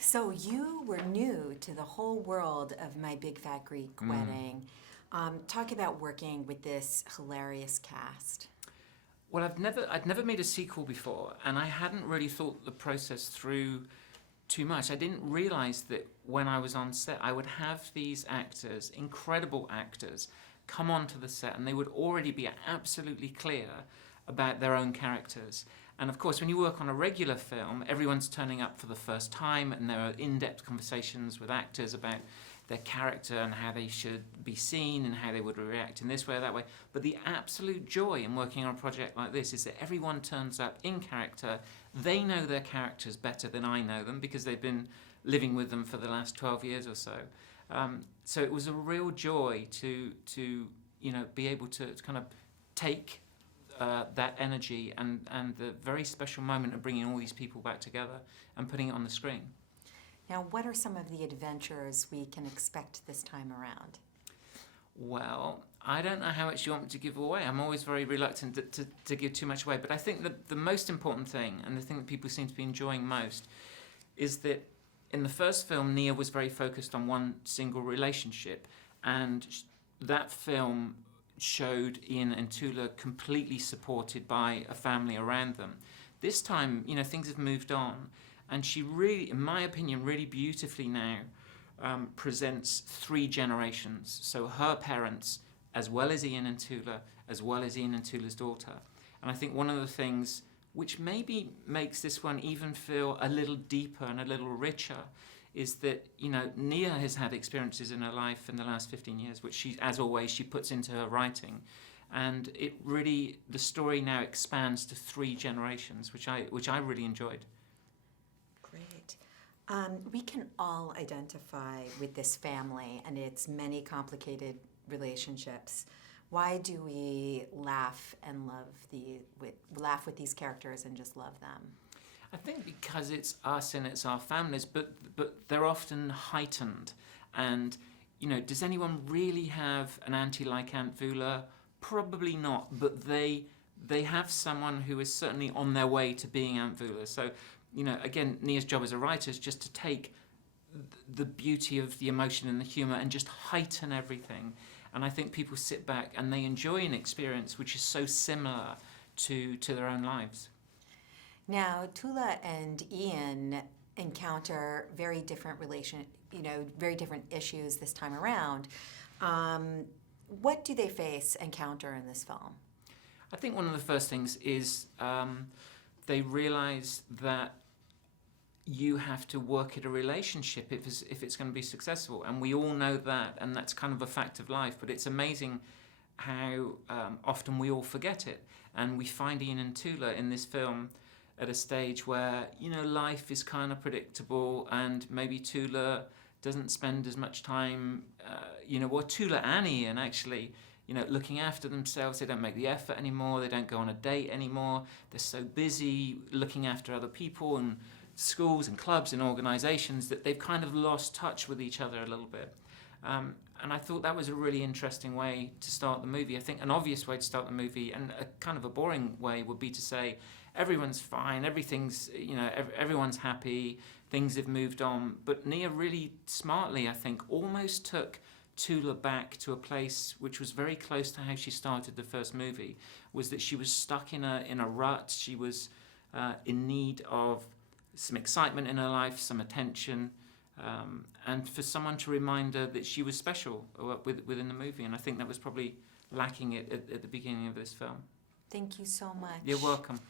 So you were new to the whole world of My Big Fat Greek Wedding. Talk about working with this hilarious cast. Well, I'd never made a sequel before, and I hadn't really thought the process through too much. I didn't realize that when I was on set, I would have these actors, incredible actors, come onto the set, and they would already be absolutely clear about their own characters. And of course, when you work on a regular film, everyone's turning up for the first time, and there are in-depth conversations with actors about their character and how they should be seen and how they would react in this way or that way. But the absolute joy in working on a project like this is that everyone turns up in character. They know their characters better than I know them because they've been living with them for the last 12 years or so. So it was a real joy to be able to kind of take that energy and the very special moment of bringing all these people back together and putting it on the screen. Now, what are some of the adventures we can expect this time around? Well, I don't know how much you want me to give away. I'm always very reluctant to give too much away. But I think that the most important thing, and the thing that people seem to be enjoying most, is that in the first film, Nia was very focused on one single relationship. And that film showed Ian and Tula completely supported by a family around them. This time, things have moved on. And she really, in my opinion, really beautifully now presents three generations. So her parents, as well as Ian and Tula, as well as Ian and Tula's daughter. And I think one of the things which maybe makes this one even feel a little deeper and a little richer is that, Nia has had experiences in her life in the last 15 years, which she, as always, she puts into her writing. And it really, the story now expands to three generations, which I really enjoyed. Great. We can all identify with this family and its many complicated relationships. Why do we laugh and laugh with these characters and just love them? I think because it's us and it's our families, but they're often heightened. And, does anyone really have an auntie like Aunt Vula? Probably not, but they have someone who is certainly on their way to being Aunt Vula. So, again, Nia's job as a writer is just to take the beauty of the emotion and the humour and just heighten everything. And I think people sit back and they enjoy an experience which is so similar to their own lives. Now, Tula and Ian encounter very different very different issues this time around. What do they encounter in this film? I think one of the first things is they realise that you have to work at a relationship if it's going to be successful. And we all know that, and that's kind of a fact of life. But it's amazing how often we all forget it. And we find Ian and Tula in this film at a stage where, life is kind of predictable, and maybe Tula doesn't spend as much time, Tula and Ian actually, looking after themselves. They don't make the effort anymore. They don't go on a date anymore. They're so busy looking after other people and schools and clubs and organisations that they've kind of lost touch with each other a little bit. And I thought that was a really interesting way to start the movie. I think an obvious way to start the movie, and a kind of a boring way, would be to say everyone's fine, everything's, everyone's happy, things have moved on. But Nia really smartly, I think, almost took Tula back to a place which was very close to how she started the first movie, was that she was stuck in a rut. She was in need of some excitement in her life, some attention, and for someone to remind her that she was special within the movie. And I think that was probably lacking at the beginning of this film. Thank you so much. You're welcome.